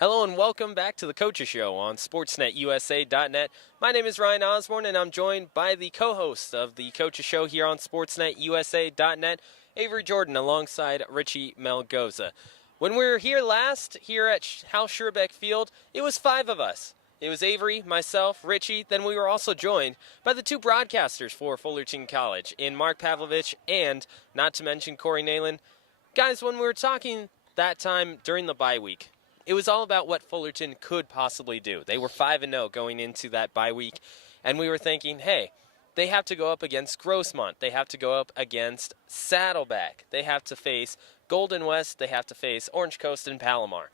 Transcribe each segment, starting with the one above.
Hello and welcome back to the Coaches Show on SportsNetUSA.net. My name is Ryan Osborne and I'm joined by the co-host of the Coaches Show here on SportsNetUSA.net, Avery Jordan, alongside Richie Melgoza. When we were here last, here at Hal Scherbeck Field, it was 5 of us. It was Avery, myself, Richie, then we were also joined by the 2 broadcasters for Fullerton College, in Mark Pavlovich and, not to mention, Corey Nalen. Guys, when we were talking that time during the bye week, it was all about what Fullerton could possibly do. They were 5-0 going into that bye week, and we were thinking, hey, they have to go up against Grossmont. They have to go up against Saddleback. They have to face Golden West. They have to face Orange Coast and Palomar.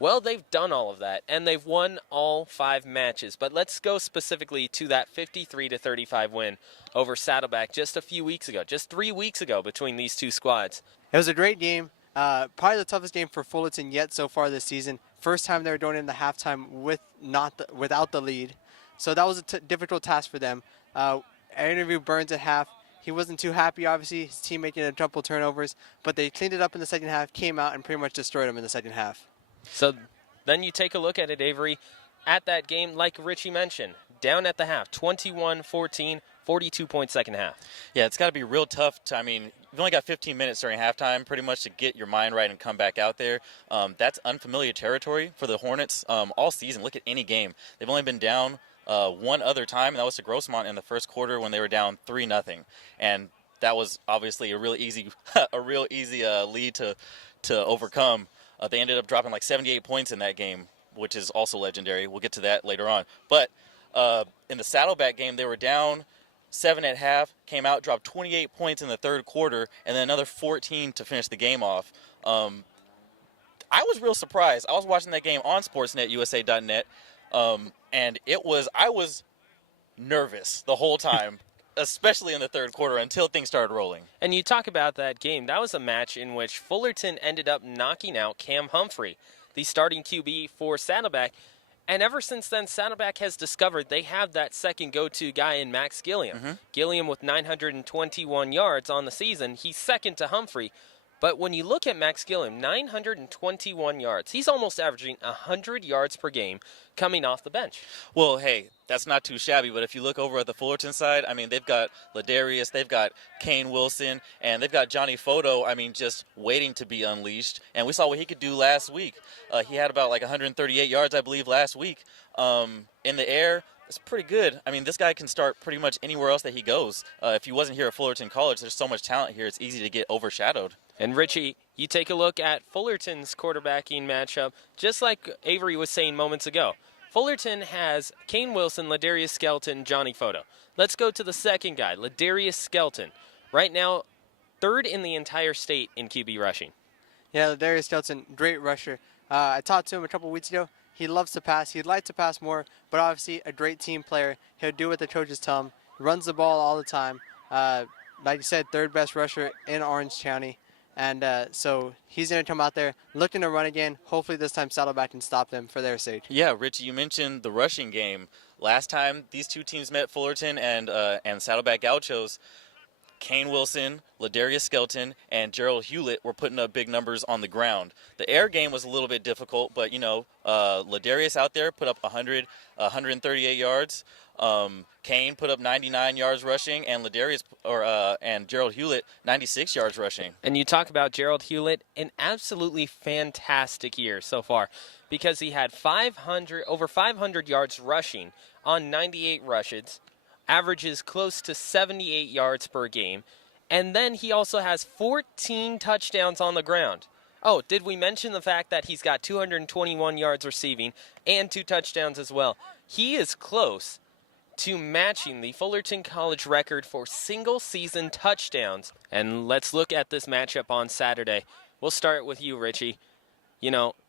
Well, they've done all of that, and they've won all 5 matches. But let's go specifically to that 53-35 win over Saddleback just a few weeks ago, just 3 weeks ago between these 2 squads. It was a great game. Probably the toughest game for Fullerton yet so far this season. First time they were going in the halftime without the lead. So that was a difficult task for them. I interviewed Burns at half. He wasn't too happy, obviously, his team making a couple turnovers, but they cleaned it up in the second half, came out, and pretty much destroyed them in the second half. So then you take a look at it, Avery. At that game, like Richie mentioned, down at the half, 21-14, 42-point second half. Yeah, it's got to be real tough you've only got 15 minutes during halftime pretty much to get your mind right and come back out there. That's unfamiliar territory for the Hornets all season. Look at any game. They've only been down one other time, and that was to Grossmont in the first quarter when they were down 3-0. And that was obviously a real easy lead to overcome. They ended up dropping like 78 points in that game, which is also legendary. We'll get to that later on. But in the Saddleback game, they were down 7 at half, came out, dropped 28 points in the third quarter, and then another 14 to finish the game off. I was real surprised. I was watching that game on SportsNetUSA.net, and I was nervous the whole time, especially in the third quarter until things started rolling. And you talk about that game. That was a match in which Fullerton ended up knocking out Cam Humphrey, the starting QB for Saddleback. And ever since then, Saddleback has discovered they have that second go-to guy in Max Gilliam. Mm-hmm. Gilliam with 921 yards on the season. He's second to Humphrey. But when you look at Max Gilliam, 921 yards. He's almost averaging 100 yards per game coming off the bench. Well, hey, that's not too shabby, but if you look over at the Fullerton side, they've got Ladarius, they've got Kane Wilson, and they've got Johnny Photo, just waiting to be unleashed. And we saw what he could do last week. He had about 138 yards, I believe, last week. In the air, it's pretty good. This guy can start pretty much anywhere else that he goes. If he wasn't here at Fullerton College, there's so much talent here, it's easy to get overshadowed. And Richie, you take a look at Fullerton's quarterbacking matchup, just like Avery was saying moments ago. Fullerton has Kane Wilson, Ladarius Skelton, Johnny Photo. Let's go to the second guy, Ladarius Skelton. Right now, 3rd in the entire state in QB rushing. Yeah, Ladarius Skelton, great rusher. I talked to him a couple weeks ago. He loves to pass. He'd like to pass more, but obviously a great team player. He'll do what the coaches tell him. He runs the ball all the time. Like you said, 3rd best rusher in Orange County. And so he's going to come out there looking to run again. Hopefully this time Saddleback can stop them for their sake. Yeah, Richie, you mentioned the rushing game. Last time these two teams met, Fullerton and Saddleback Gauchos, Kane Wilson, Ladarius Skelton, and Gerald Hewlett were putting up big numbers on the ground. The air game was a little bit difficult, but, Ladarius out there put up 138 yards. Kane put up 99 yards rushing, and and Gerald Hewlett 96 yards rushing. And you talk about Gerald Hewlett, an absolutely fantastic year so far, because he had over 500 yards rushing on 98 rushes, averages close to 78 yards per game, and then he also has 14 touchdowns on the ground. Oh, did we mention the fact that he's got 221 yards receiving and 2 touchdowns as well? He is close to matching the Fullerton College record for single-season touchdowns. And let's look at this matchup on Saturday. We'll start with you, Richie.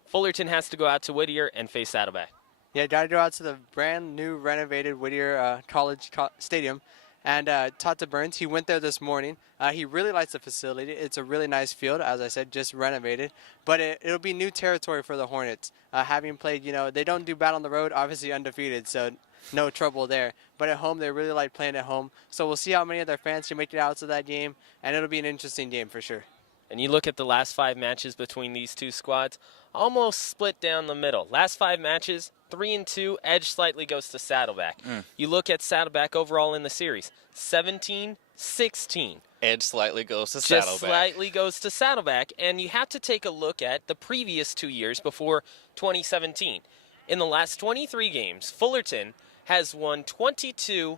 Fullerton has to go out to Whittier and face Saddleback. Yeah, got to go out to the brand new renovated Whittier College Stadium. And talked to Burns. He went there this morning. He really likes the facility. It's a really nice field, as I said, just renovated. But it'll be new territory for the Hornets. Having played, they don't do bad on the road, obviously undefeated, so no trouble there. But at home, they really like playing at home. So we'll see how many of their fans can make it out to that game, and it'll be an interesting game for sure. and you look at the last 5 matches between these two squads, almost split down the middle. Last 5 matches, 3-2, edge slightly goes to Saddleback. You look at Saddleback overall in the series, 17-16. Edge slightly goes to Just Saddleback. slightly goes to Saddleback, and you have to take a look at the previous 2 years before 2017. In the last 23 games, Fullerton has won 22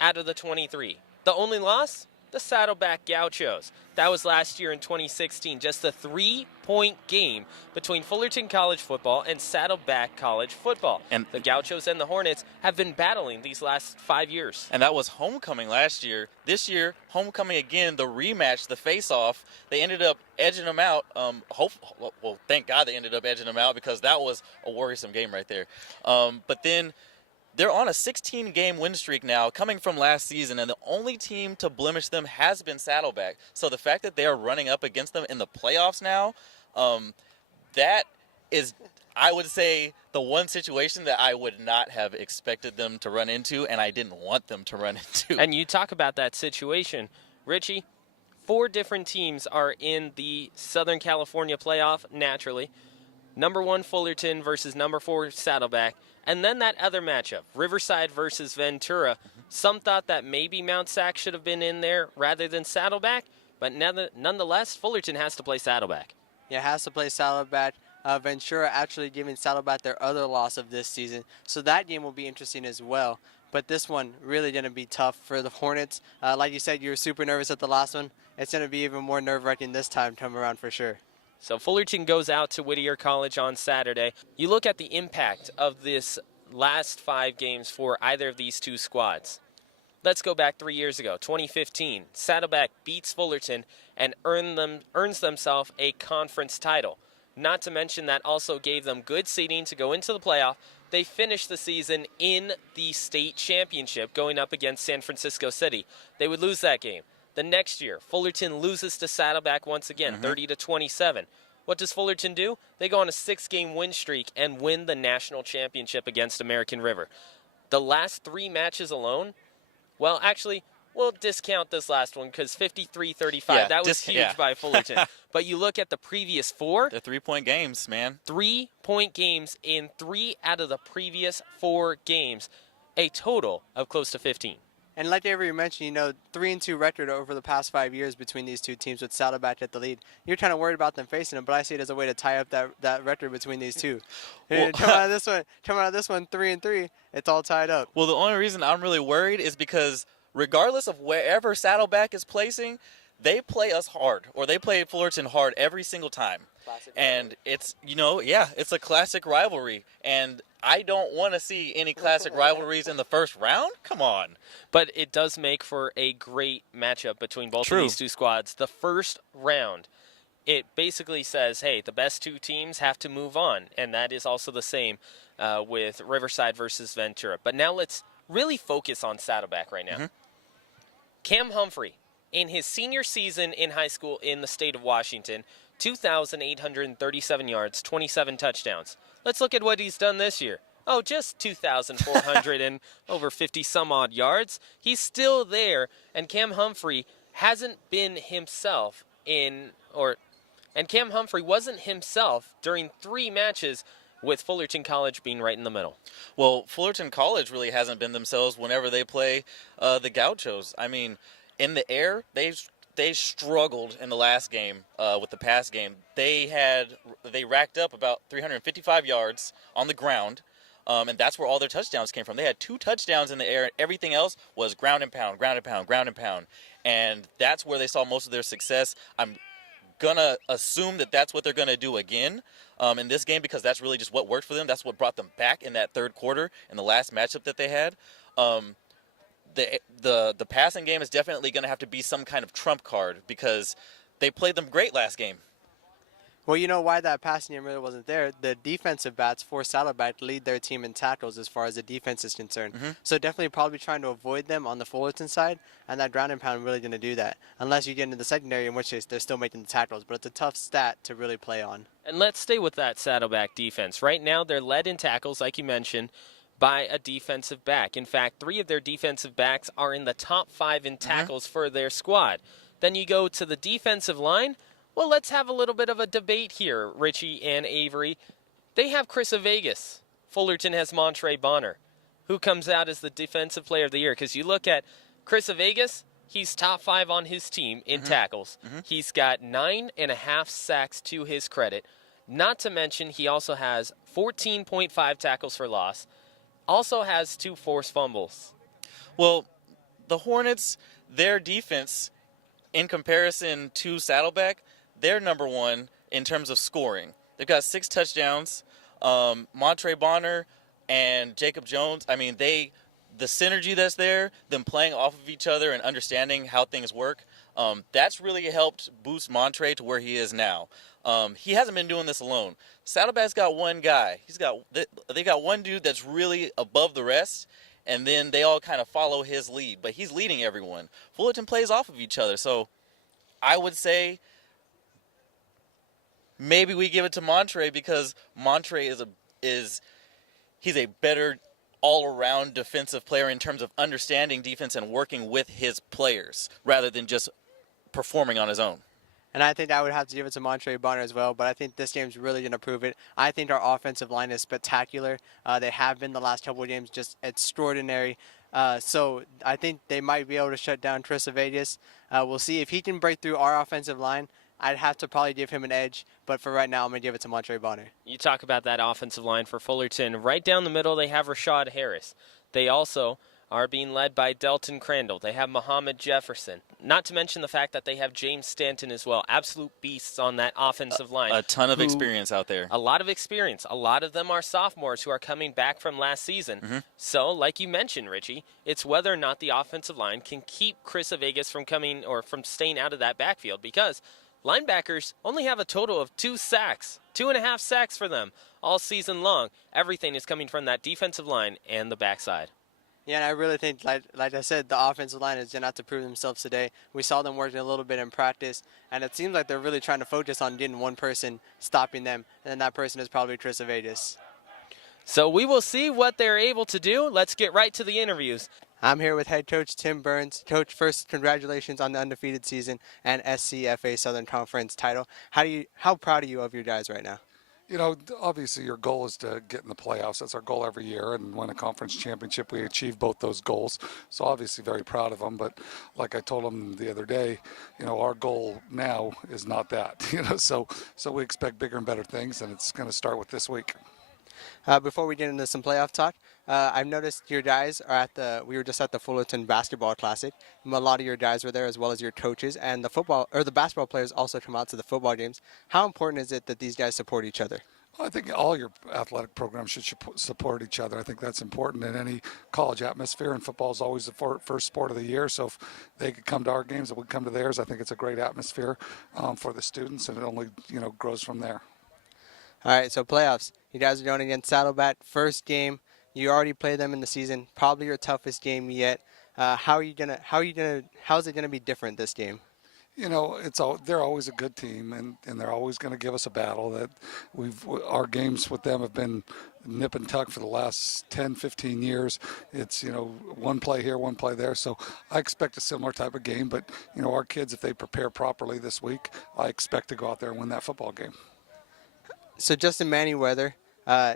out of the 23. The only loss? The Saddleback Gauchos. That was last year in 2016. Just a 3-point game between Fullerton College football and Saddleback College football. And the Gauchos and the Hornets have been battling these last 5 years. And that was homecoming last year. This year, homecoming again, the rematch, the face-off. They ended up edging them out. Well, thank God they ended up edging them out because that was a worrisome game right there. But then they're on a 16-game win streak now, coming from last season, and the only team to blemish them has been Saddleback. So the fact that they are running up against them in the playoffs now, that is, I would say, the one situation that I would not have expected them to run into, and I didn't want them to run into. And you talk about that situation, Richie. 4 different teams are in the Southern California playoff, naturally. Number 1 Fullerton versus number 4 Saddleback. And then that other matchup, Riverside versus Ventura. Some thought that maybe Mount Sac should have been in there rather than Saddleback, but nonetheless, Fullerton has to play Saddleback. Yeah, has to play Saddleback. Ventura actually giving Saddleback their other loss of this season, so that game will be interesting as well. But this one really going to be tough for the Hornets. Like you said, you were super nervous at the last one. It's going to be even more nerve-wracking this time around for sure. So Fullerton goes out to Whittier College on Saturday. You look at the impact of this last 5 games for either of these two squads. Let's go back 3 years ago, 2015. Saddleback beats Fullerton and earns themselves a conference title. Not to mention that also gave them good seeding to go into the playoff. They finished the season in the state championship going up against San Francisco City. They would lose that game. The next year, Fullerton loses to Saddleback once again, 30-27. What does Fullerton do? They go on a 6-game win streak and win the national championship against American River. The last 3 matches alone, well, actually, we'll discount this last one because 53-35, Yeah, that was huge by Fullerton. But you look at the previous 4. They're 3-point games, man. 3-point games in 3 out of the previous 4 games, a total of close to 15. And like Avery mentioned, 3-2 record over the past 5 years between these two teams with Saddleback at the lead. You're kind of worried about them facing them, but I see it as a way to tie up that record between these two. Well, come out of this one 3-3, it's all tied up. Well, the only reason I'm really worried is because regardless of wherever Saddleback is placing, they play us hard, or they play Fullerton hard every single time. And it's, it's a classic rivalry. And I don't want to see any classic rivalries in the first round. Come on. But it does make for a great matchup between both of these two squads. The first round, it basically says, hey, the best 2 teams have to move on. And that is also the same with Riverside versus Ventura. But now let's really focus on Saddleback right now. Cam Humphrey, in his senior season in high school in the state of Washington, 2,837 yards, 27 touchdowns. Let's look at what he's done this year. Oh, just 2,400 and over 50 some odd yards. He's still there, and Cam Humphrey hasn't been himself and Cam Humphrey wasn't himself during 3 matches with Fullerton College being right in the middle. Well, Fullerton College really hasn't been themselves whenever they play the Gauchos. I mean, in the air, they struggled in the last game with the pass game. They racked up about 355 yards on the ground, and that's where all their touchdowns came from. They had 2 touchdowns in the air, and everything else was ground and pound, ground and pound, ground and pound. And that's where they saw most of their success. I'm going to assume that that's what they're going to do again in this game because that's really just what worked for them. That's what brought them back in that third quarter in the last matchup that they had. The passing game is definitely going to have to be some kind of trump card because they played them great last game. Well, you know why that passing game really wasn't there? The defensive backs forced Saddleback to lead their team in tackles as far as the defense is concerned. So definitely probably trying to avoid them on the Fullerton side, and that ground and pound really going to do that. Unless you get into the secondary, in which case they're still making the tackles, but it's a tough stat to really play on. And let's stay with that Saddleback defense. Right now they're led in tackles, like you mentioned, by a defensive back. In fact, 3 of their defensive backs are in the top 5 in tackles for their squad. Then you go to the defensive line. Well, let's have a little bit of a debate here, Richie and Avery. They have Chris Vegas. Fullerton has Montre Bonner. Who comes out as the defensive player of the year? Because you look at Chris Vegas, he's top 5 on his team in tackles. He's got 9.5 sacks to his credit. Not to mention, he also has 14.5 tackles for loss. Also has 2 forced fumbles. Well, the Hornets, their defense, in comparison to Saddleback, they're number 1 in terms of scoring. They've got 6 touchdowns. Montre Bonner and Jacob Jones, I mean, the synergy that's there, them playing off of each other and understanding how things work, that's really helped boost Montre to where he is now. He hasn't been doing this alone. Saddleback's got one guy. They got one dude that's really above the rest, and then they all kind of follow his lead. But he's leading everyone. Fullerton plays off of each other, so I would say maybe we give it to Montre because Montre he's a better all-around defensive player in terms of understanding defense and working with his players rather than just performing on his own. And I think I would have to give it to Montre Bonner as well, but I think this game's really going to prove it. I think our offensive line is spectacular. They have been the last couple of games, just extraordinary. So I think they might be able to shut down Chris Vegas. We'll see if he can break through our offensive line. I'd have to probably give him an edge, but for right now, I'm going to give it to Montre Bonner. You talk about that offensive line for Fullerton. Right down the middle, they have Rashad Harris. They also are being led by Delton Crandall. They have Muhammad Jefferson. Not to mention the fact that they have James Stanton as well. Absolute beasts on that offensive line. A ton of experience out there. A lot of experience. A lot of them are sophomores who are coming back from last season. So, like you mentioned, Richie, it's whether or not the offensive line can keep Chris Vegas from coming or from staying out of that backfield, because linebackers only have a total of 2 sacks, 2.5 sacks for them all season long. Everything is coming from that defensive line and the backside. Yeah, and I really think, like I said, the offensive line is going to have to prove themselves today. We saw them working a little bit in practice, and it seems like they're really trying to focus on getting one person stopping them, and then that person is probably Chris Vegas. So we will see what they're able to do. Let's get right to the interviews. I'm here with head coach Tim Burns. Coach, first, congratulations on the undefeated season and SCFA Southern Conference title. How proud are you of your guys right now? You know, obviously your goal is to get in the playoffs. That's our goal every year, and win a conference championship. We achieved both those goals, so obviously very proud of them. But like I told them the other day, you know, our goal now is not that. You know, so we expect bigger and better things, and it's going to start with this week. Before we get into some playoff talk, I've noticed your guys are we were just at the Fullerton Basketball Classic. A lot of your guys were there, as well as your coaches, and the basketball players also come out to the football games. How important is it that these guys support each other? I think all your athletic programs should support each other. I think that's important in any college atmosphere, and football is always the first sport of the year. So if they could come to our games and we come to theirs, I think it's a great atmosphere for the students, and it only grows from there. All right, so playoffs. You guys are going against Saddleback. First game. You already played them in the season. Probably your toughest game yet. How's it gonna be different this game? You know, they're always a good team, and they're always going to give us a battle. That our games with them have been nip and tuck for the last 10, 15 years. It's, one play here, one play there. So I expect a similar type of game. But, our kids, if they prepare properly this week, I expect to go out there and win that football game. So Justin Manyweather,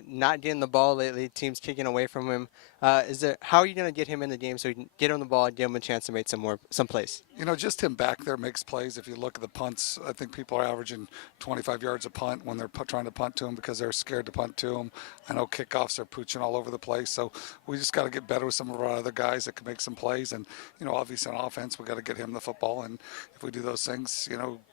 not getting the ball lately, teams kicking away from him. How are you going to get him in the game so you can get him the ball and give him a chance to make some plays? Just him back there makes plays. If you look at the punts, I think people are averaging 25 yards a punt when they're trying to punt to him because they're scared to punt to him. I know kickoffs are pooching all over the place. So we just got to get better with some of our other guys that can make some plays. And, obviously on offense, we got to get him the football. And if we do those things,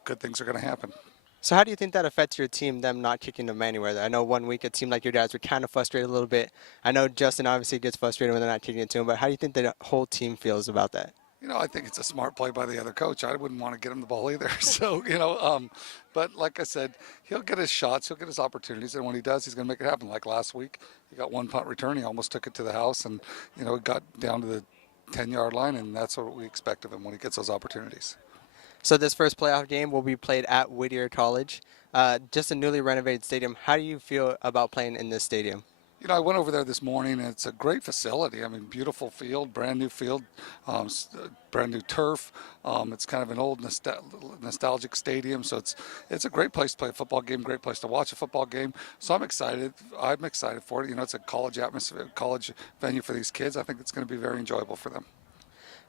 good things are going to happen. So how do you think that affects your team, them not kicking to Manyweather? I know 1 week it seemed like your guys were kind of frustrated a little bit. I know Justin obviously gets frustrated when they're not kicking it to him, but how do you think the whole team feels about that? I think it's a smart play by the other coach. I wouldn't want to get him the ball either. So, but like I said, he'll get his shots, he'll get his opportunities, and when he does, he's going to make it happen. Like last week, he got one punt return, he almost took it to the house, and, he got down to the 10-yard line, and that's what we expect of him when he gets those opportunities. So this first playoff game will be played at Whittier College, just a newly renovated stadium. How do you feel about playing in this stadium? I went over there this morning, and it's a great facility. I mean, beautiful field, brand new field, brand new turf. It's kind of an old nostalgic stadium, so it's a great place to play a football game, great place to watch a football game. So I'm excited. I'm excited for it. It's a college atmosphere, college venue for these kids. I think it's going to be very enjoyable for them.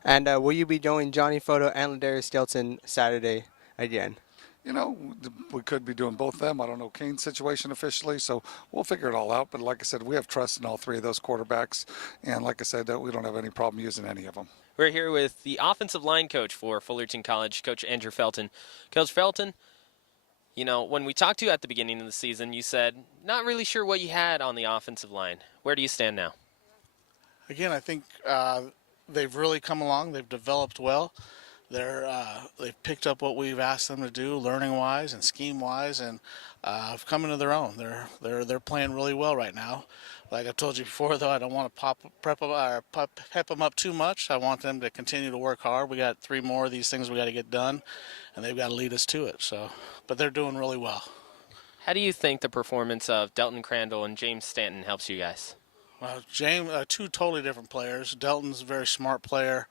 And will you be joining Johnny Photo and Ladarius Skelton Saturday again? We could be doing both of them. I don't know Kane's situation officially, so we'll figure it all out. But like I said, we have trust in all three of those quarterbacks. And like I said, we don't have any problem using any of them. We're here with the offensive line coach for Fullerton College, Coach Andrew Felton. Coach Felton, when we talked to you at the beginning of the season, you said not really sure what you had on the offensive line. Where do you stand now? Again, I think they've really come along. They've developed well. They've picked up what we've asked them to do, learning-wise and scheme-wise, and have come into their own. They're playing really well right now. Like I told you before, though, I don't want to pep them up too much. I want them to continue to work hard. We got 3 more of these things we got to get done, and they've got to lead us to it. But they're doing really well. How do you think the performance of Delton Crandall and James Stanton helps you guys? Well, James, 2 totally different players. Delton's a very smart player.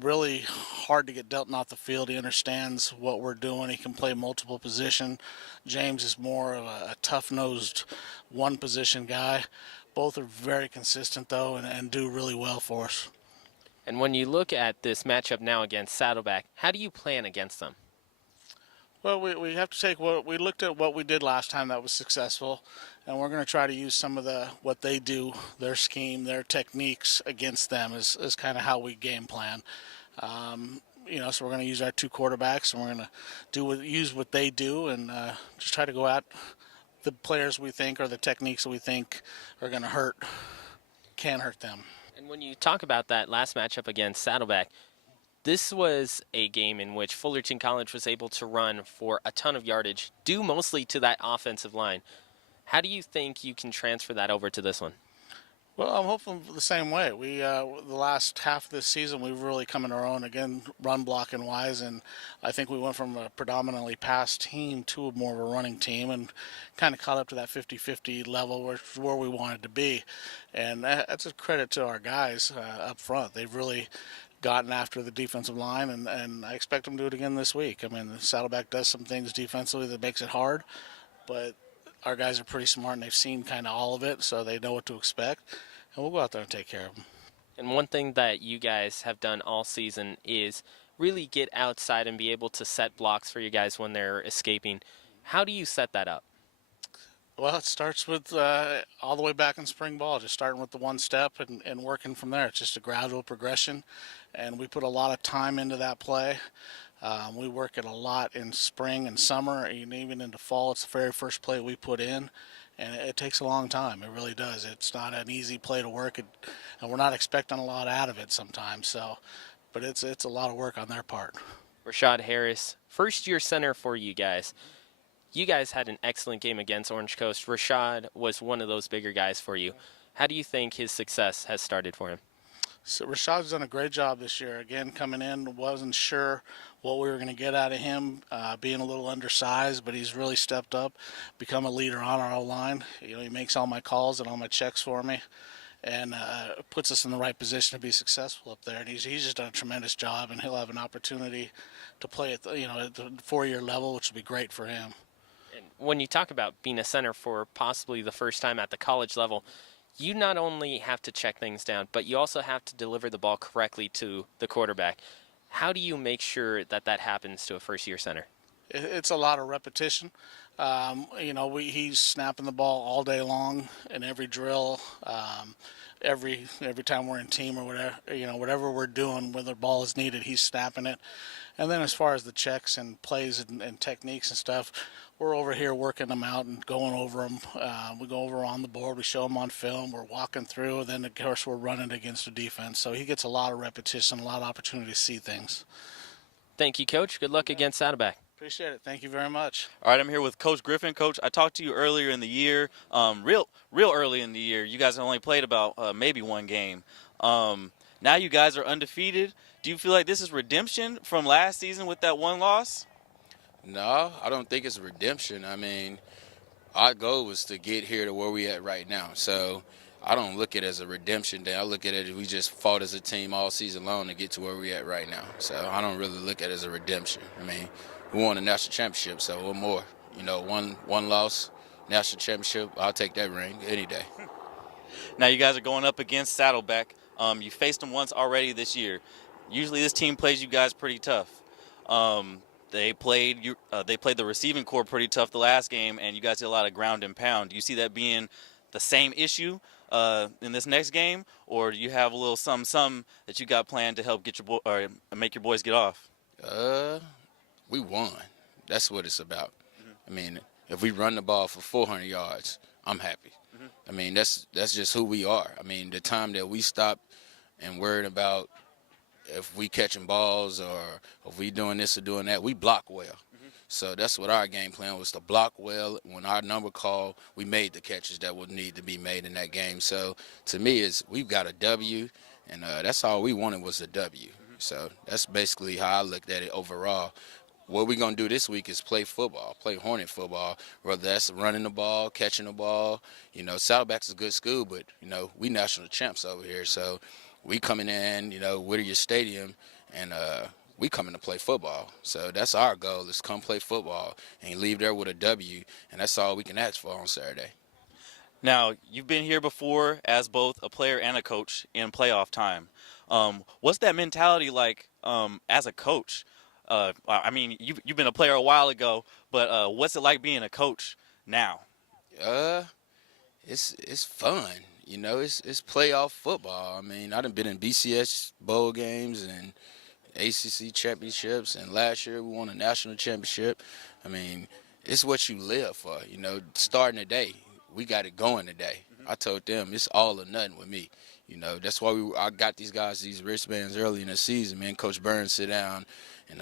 Really hard to get Delton off the field. He understands what we're doing. He can play multiple position. James is more of a tough-nosed one-position guy. Both are very consistent, though, and do really well for us. And when you look at this matchup now against Saddleback, how do you plan against them? Well, we have to take we looked at what we did last time that was successful, and we're going to try to use some of what they do, their scheme, their techniques against them is kind of how we game plan. So we're going to use our 2 quarterbacks, and we're going to use what they do, and just try to go at the players we think or the techniques that we think are going to can hurt them. And when you talk about that last matchup against Saddleback, this was a game in which Fullerton College was able to run for a ton of yardage, due mostly to that offensive line. How do you think you can transfer that over to this one? Well, I'm hoping the same way. We the last half of this season, we've really come in our own, again, run blocking wise, and I think we went from a predominantly pass team to more of a running team and kind of caught up to that 50-50 level where we wanted to be. And that's a credit to our guys up front. They've really gotten after the defensive line, and I expect them to do it again this week. I mean, the Saddleback does some things defensively that makes it hard, but our guys are pretty smart, and they've seen kind of all of it, so they know what to expect, and we'll go out there and take care of them. And one thing that you guys have done all season is really get outside and be able to set blocks for you guys when they're escaping. How do you set that up? Well, it starts with all the way back in spring ball, just starting with the one step and working from there. It's just a gradual progression, and we put a lot of time into that play. We work it a lot in spring and summer, and even into fall. It's the very first play we put in, and it takes a long time. It really does. It's not an easy play to work, and we're not expecting a lot out of it sometimes. But it's a lot of work on their part. Rashad Harris, first-year center for you guys. You guys had an excellent game against Orange Coast. Rashad was one of those bigger guys for you. How do you think his success has started for him? So Rashad's done a great job this year. Again, coming in, wasn't sure what we were going to get out of him, being a little undersized, but he's really stepped up, become a leader on our O-line. He makes all my calls and all my checks for me, and puts us in the right position to be successful up there. And he's just done a tremendous job, and he'll have an opportunity to play at the 4-year level, which would be great for him. And when you talk about being a center for possibly the first time at the college level, you not only have to check things down, but you also have to deliver the ball correctly to the quarterback. How do you make sure that happens to a first-year center? It's a lot of repetition. He's snapping the ball all day long in every drill, every time we're in team or whatever we're doing, when the ball is needed, he's snapping it. And then as far as the checks and plays and techniques and stuff, we're over here working them out and going over them. We go over on the board, we show them on film, we're walking through, and then of course we're running against the defense. So he gets a lot of repetition, a lot of opportunity to see things. Thank you, Coach. Good luck against Saddleback. Appreciate it. Thank you very much. All right, I'm here with Coach Griffin. Coach, I talked to you earlier in the year, real early in the year. You guys only played about maybe one game. Now you guys are undefeated. Do you feel like this is redemption from last season with that one loss? No, I don't think it's redemption. I mean, our goal was to get here to where we at right now. So I don't look at it as a redemption day. I look at it as we just fought as a team all season long to get to where we at right now. So I don't really look at it as a redemption. I mean, we won a national championship, so what more? You know, one loss, national championship, I'll take that ring any day. Now you guys are going up against Saddleback. You faced them once already this year. Usually this team plays you guys pretty tough. They played the receiving core pretty tough the last game, and you guys did a lot of ground and pound. Do you see that being the same issue in this next game, or do you have a little some that you got planned to help get your or make your boys get off? We won. That's what it's about. I mean, if we run the ball for 400 yards, I'm happy. I mean, that's just who we are. I mean, the time that we stop and worried about if we catching balls or if we doing this or doing that, we block well. So that's what our game plan was, to block well. When our number called, we made the catches that would need to be made in that game. So to me, we've got a W, and that's all we wanted was a W. So that's basically how I looked at it overall. What we're going to do this week is play football, play Hornet football, whether that's running the ball, catching the ball. You know, Saddleback's a good school, but, you know, we national champs over here. So we coming in, you know, Whittier Stadium, and we coming to play football. So that's our goal, is come play football and leave there with a W, and that's all we can ask for on Saturday. Now, you've been here before as both a player and a coach in playoff time. What's that mentality like as a coach? I mean, you've been a player a while ago, but what's it like being a coach now? It's fun. You know, it's playoff football. I mean, I done been in BCS bowl games and ACC championships, and last year we won a national championship. I mean, it's what you live for. You know, starting today, we got it going today. I told them it's all or nothing with me. You know, that's why I got these guys these wristbands early in the season. Man, Coach Burns sit down and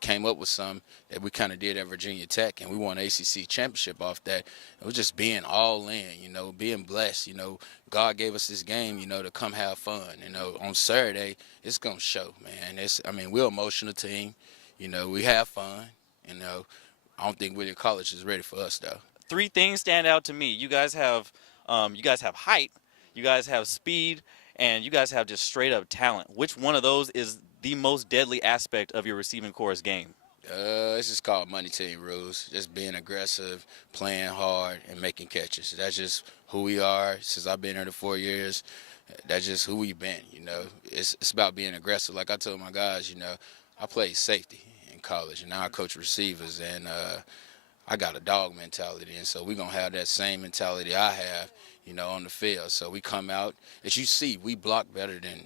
came up with some that we kind of did at Virginia Tech, and we won ACC championship off that. It was just being all in, you know, being blessed. You know, God gave us this game, you know, to come have fun. You know, on Saturday, it's going to show, man. We're an emotional team. You know, we have fun. You know, I don't think Whittier College is ready for us, though. Three things stand out to me. You guys have height, you guys have speed, and you guys have just straight up talent. Which one of those is the most deadly aspect of your receiving core's game? It's just called money team rules. Just being aggressive, playing hard, and making catches. That's just who we are. Since I've been here for 4 years, that's just who we've been. You know, it's about being aggressive. Like I told my guys, you know, I played safety in college, and now I coach receivers, and I got a dog mentality, and so we're going to have that same mentality I have, you know, on the field. So we come out, as you see, we block better than,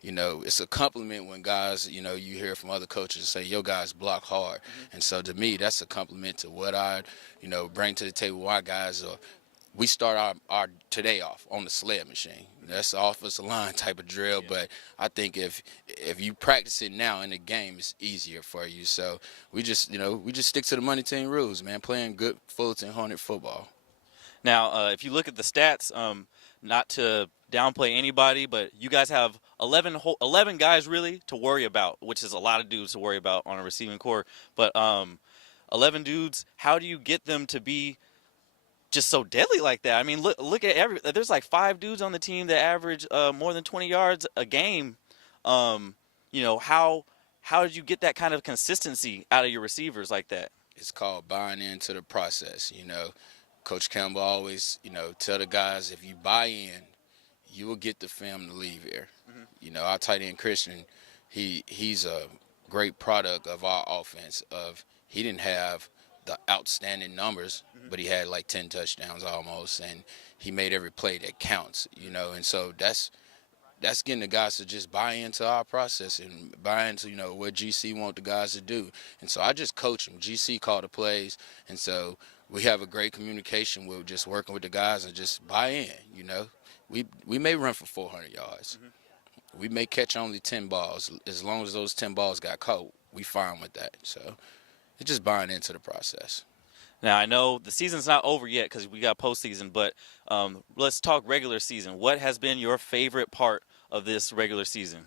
you know, it's a compliment when guys, you know, you hear from other coaches say, your guys block hard. And so to me, that's a compliment to what I, you know, bring to the table. Our guys we start our today off on the sled machine. That's the offensive line type of drill, but I think if you practice it now in the game, it's easier for you. So we just stick to the money team rules, man, playing good Fulton Hornet football. Now, if you look at the stats, not to downplay anybody, but you guys have 11 guys really to worry about, which is a lot of dudes to worry about on a receiving core. But 11 dudes, how do you get them to be just so deadly like that? I mean, look at there's like 5 dudes on the team that average more than 20 yards a game. You know, how did you get that kind of consistency out of your receivers like that? It's called buying into the process. You know, Coach Campbell always, you know, tell the guys, if you buy in, you will get the film to leave here. You know, our tight end Christian, he's a great product of our offense. He didn't have the outstanding numbers, but he had like 10 touchdowns almost, and he made every play that counts, you know. And so that's getting the guys to just buy into our process and buy into, you know, what GC want the guys to do. And so I just coach them. GC call the plays, and so we have a great communication with just working with the guys and just buy in, you know. We may run for 400 yards. We may catch only 10 balls. As long as those 10 balls got caught, we fine with that. So it's just buying into the process. Now, I know the season's not over yet because we got postseason, but let's talk regular season. What has been your favorite part of this regular season?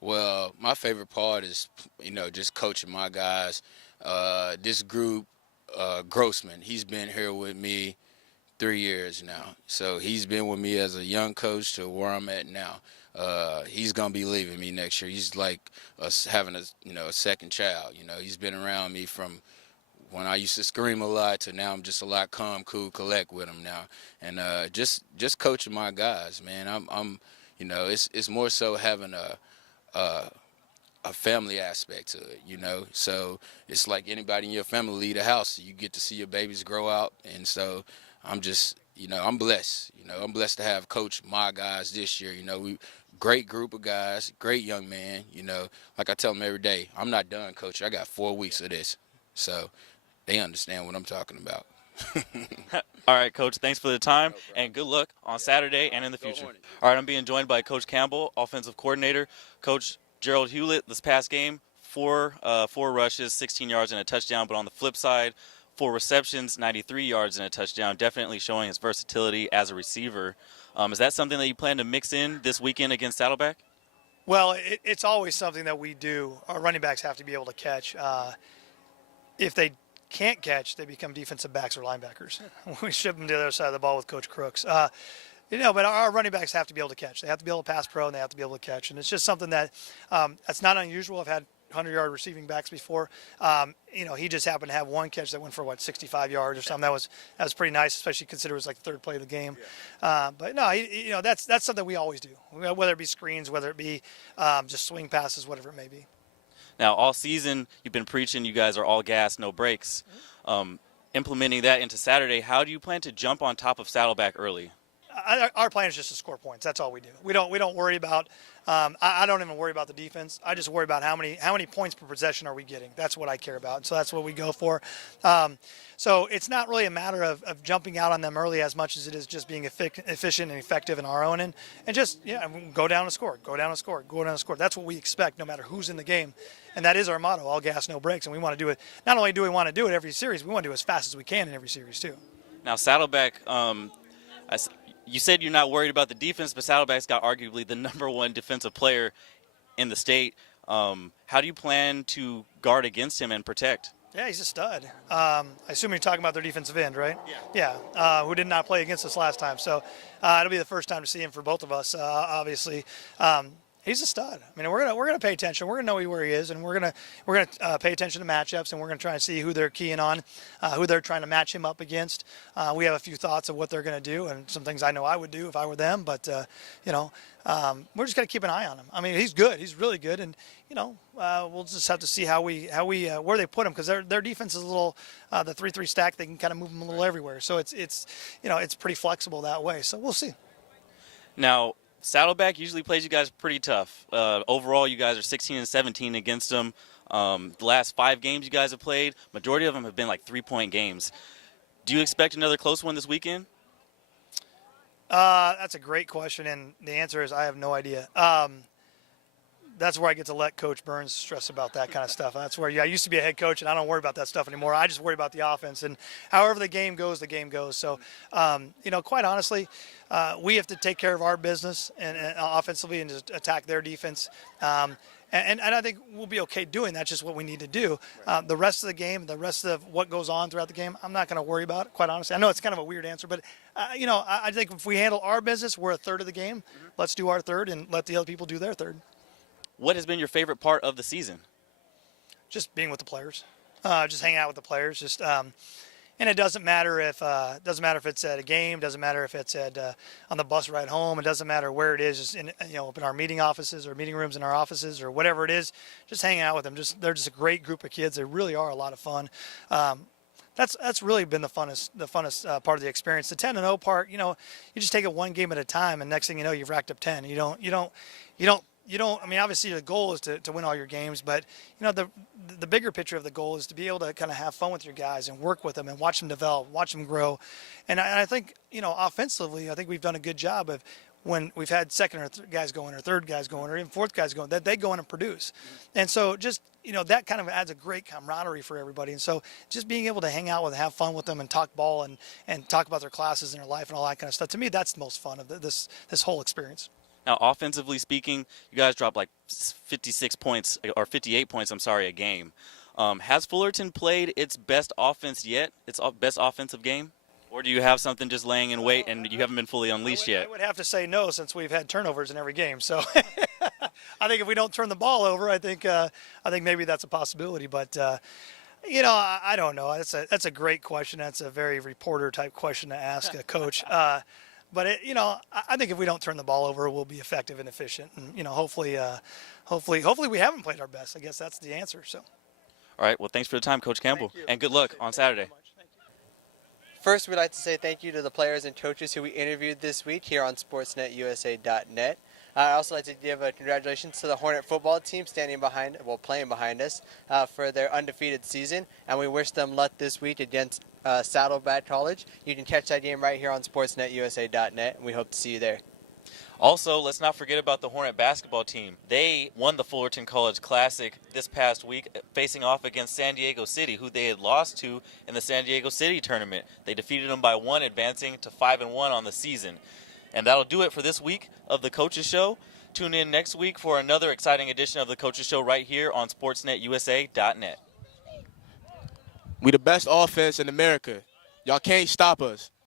Well, my favorite part is, you know, just coaching my guys. This group, Grossman. He's been here with me 3 years now. So he's been with me as a young coach to where I'm at now. He's gonna be leaving me next year. He's like us having a second child. He's been around me from when I used to scream a lot to now I'm just a lot calm, cool, collect with him now. And just coaching my guys, man. It's more so having a family aspect to it. So it's like anybody in your family leave the house, you get to see your babies grow out. And so I'm just, I'm blessed. I'm blessed to have coached my guys this year. We great group of guys, great young man. Like I tell them every day, I'm not done coaching. I got 4 weeks of this. So they understand what I'm talking about. All right, Coach, thanks for the time, and good luck on Saturday and in the future. All right, I'm being joined by Coach Campbell, offensive coordinator. Coach Gerald Hewlett, this past game, four rushes, 16 yards and a touchdown, but on the flip side, 4 receptions, 93 yards and a touchdown, definitely showing his versatility as a receiver. Is that something that you plan to mix in this weekend against Saddleback? Well, it's always something that we do. Our running backs have to be able to catch. If they can't catch, they become defensive backs or linebackers. We ship them to the other side of the ball with Coach Crooks. But our running backs have to be able to catch. They have to be able to pass pro, and they have to be able to catch. And it's just something that that's not unusual. I've had 100-yard receiving backs before. He just happened to have one catch that went for 65 yards or something. That was pretty nice, especially considering it was like the third play of the game. Yeah. But no, that's something we always do, whether it be screens, whether it be just swing passes, whatever it may be. Now, all season, you've been preaching you guys are all gas, no brakes. Implementing that into Saturday, how do you plan to jump on top of Saddleback early? Our plan is just to score points. That's all we do. We don't worry about. I don't even worry about the defense. I just worry about how many points per possession are we getting. That's what I care about. And so that's what we go for. So it's not really a matter of jumping out on them early as much as it is just being efficient and effective in our own end, and just go down and score, go down and score, go down and score. That's what we expect, no matter who's in the game. And that is our motto: all gas, no brakes. And we want to do it. Not only do we want to do it every series, we want to do it as fast as we can in every series too. Now, Saddleback. You said you're not worried about the defense, but Saddleback's got arguably the #1 defensive player in the state. How do you plan to guard against him and protect? Yeah, he's a stud. I assume you're talking about their defensive end, right? Yeah. Who did not play against us last time. So it'll be the first time to see him for both of us, obviously. He's a stud. I mean, we're gonna pay attention. We're gonna know where he is, and we're gonna pay attention to matchups, and we're gonna try and see who they're keying on, who they're trying to match him up against. We have a few thoughts of what they're gonna do, and some things I know I would do if I were them. But we're just gonna keep an eye on him. I mean, he's good. He's really good, and we'll just have to see how we where they put him, because their defense is a little the 3-3 stack. They can kind of move him a little everywhere, so it's pretty flexible that way. So we'll see. Now, Saddleback usually plays you guys pretty tough. Overall, you guys are 16-17 against them. The last 5 games you guys have played, majority of them have been like 3-point games. Do you expect another close one this weekend? That's a great question, and the answer is I have no idea. That's where I get to let Coach Burns stress about that kind of stuff. That's where I used to be a head coach, and I don't worry about that stuff anymore. I just worry about the offense, and however the game goes, the game goes. So, quite honestly, we have to take care of our business and offensively and just attack their defense. And I think we'll be okay doing that. Just what we need to do. The rest of the game, the rest of what goes on throughout the game, I'm not going to worry about it, quite honestly. I know it's kind of a weird answer, but, I think if we handle our business, we're a third of the game. Let's do our third and let the other people do their third. What has been your favorite part of the season? Just being with the players, just hanging out with the players. Just and it doesn't matter if it's at a game, doesn't matter if it's at on the bus ride home. It doesn't matter where it is. Just up in our meeting offices or meeting rooms in our offices or whatever it is. Just hanging out with them. They're just a great group of kids. They really are a lot of fun. That's really been the funnest part of the experience. The 10-0 part, you just take it one game at a time, and next thing you know, you've racked up 10. You don't. I mean, obviously the goal is to win all your games, but the bigger picture of the goal is to be able to kind of have fun with your guys and work with them and watch them develop, watch them grow. And I think, offensively, I think we've done a good job of when we've had second or guys going or third guys going or even fourth guys going, that they go in and produce. And so just, that kind of adds a great camaraderie for everybody. And so just being able to hang out with, have fun with them and talk ball and talk about their classes and their life and all that kind of stuff, to me, that's the most fun of this whole experience. Now, offensively speaking, you guys dropped like 56 points or 58 points, a game. Has Fullerton played its best offense yet? Its best offensive game? Or do you have something just laying in wait and you haven't been fully unleashed yet? I would have to say no, since we've had turnovers in every game. So I think if we don't turn the ball over, I think maybe that's a possibility. But I don't know. That's a great question. That's a very reporter type question to ask a coach. But I think if we don't turn the ball over, we'll be effective and efficient. And hopefully we haven't played our best. I guess that's the answer. So. All right. Well, thanks for the time, Coach Campbell, and good luck on Saturday. First, we'd like to say thank you to the players and coaches who we interviewed this week here on SportsNetUSA.net. I'd also like to give a congratulations to the Hornet football team playing behind us for their undefeated season, and we wish them luck this week against Saddleback College. You can catch that game right here on SportsNetUSA.net, and we hope to see you there. Also, let's not forget about the Hornet basketball team. They won the Fullerton College Classic this past week, facing off against San Diego City, who they had lost to in the San Diego City tournament. They defeated them by 1, advancing to 5-1 on the season. And that'll do it for this week of the Coaches Show. Tune in next week for another exciting edition of the Coaches Show right here on SportsNetUSA.net. We the best offense in America. Y'all can't stop us.